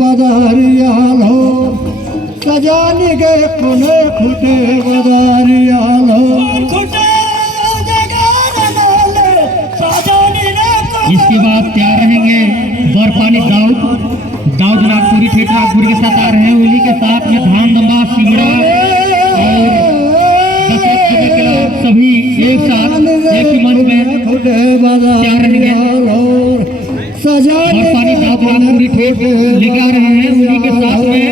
बदारिया लो सजाने गए खुले खुटे बदारिया लो। इसके बाद तैयार रहेंगे बर्फानी दाऊद नागपुरी थिएटर नागपुर के साथ आ रहे हैं। उन्हीं के साथ में धान दम्बा सिंगड़ा और सभी एक साथ एक ही मंच में तैयार रहेंगे। बर्फानी दाऊद नागपुरी थिएटर लेके आ रहे हैं। उन्हीं के साथ में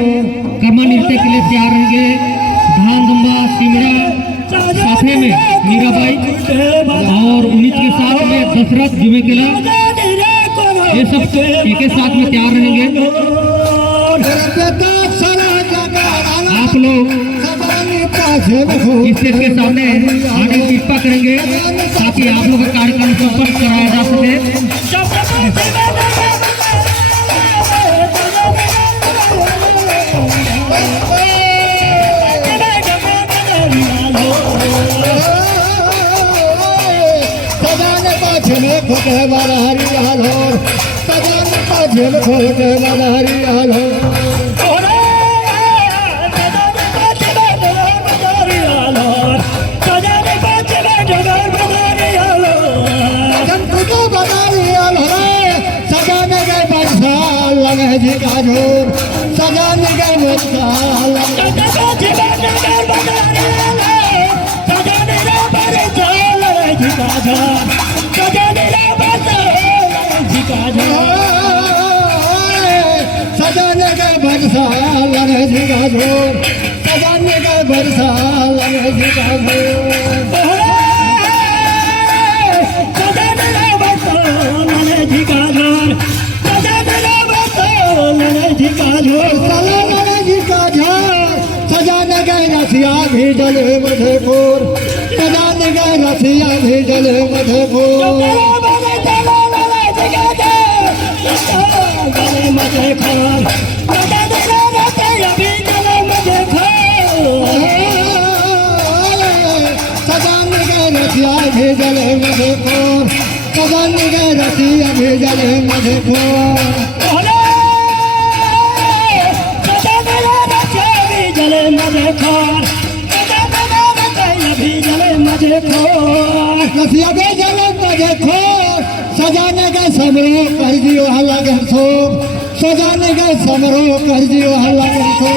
कर्मा नृत्य के लिए तैयार रहेंगे धान दम्बा सिंगड़ा साथे में मीराबाई और उन्हीं के साथ में दशरथ जुमेकेला, ये सब एक साथ में तैयार रहेंगे। आप लोग स्टेज के सामने आने की कृपा करेंगे ताकि आप लोग का कार्यक्रम संपन्न कराया जा सके। खोटे बदारिया लो सजाने का झेल खोटे बदारिया लो। सजाने गए बरसाल लगे जी का झूर सजाने गए बरसाल सजाने गए बरसाल लगे जी का झूर सजाने गए बरसाल लगे जी का झूर। सजाने गए रसिया भी जले मधेपुर सजाने गए रसिया भी जले मधेपुर। रसिया भेजल मधेपुर सजन के रसिया भेजल मधेपुर रसिया भेजल मधेपुर सजाने का समरो कर दियो हल्ला कर सो सजाने का समरो कर दियो हल्ला कर सो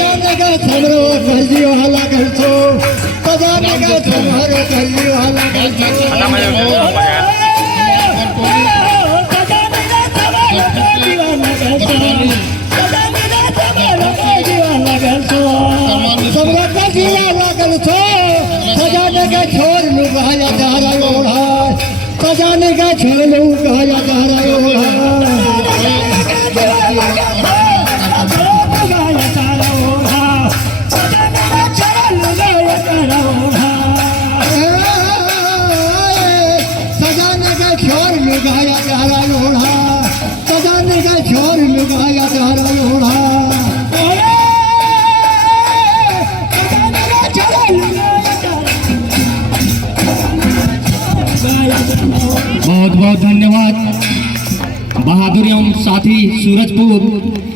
सजाने का समरो कर दियो हल्ला कर सो सजाने का समरो कर दियो हल्ला कर सो समरो का दिया लगल छो सजाने का छोर लुगाया जा रहा ओढ़ा सजाने का छोर लुगाया जा रहा ओढ़ा सजाने का छोर लुगाया जा रहा ओढ़ा सजाने का छोर लुगाया जा रहा ओढ़ा बहुत बहुत धन्यवाद बहादुर एवं साथी सूरजपुर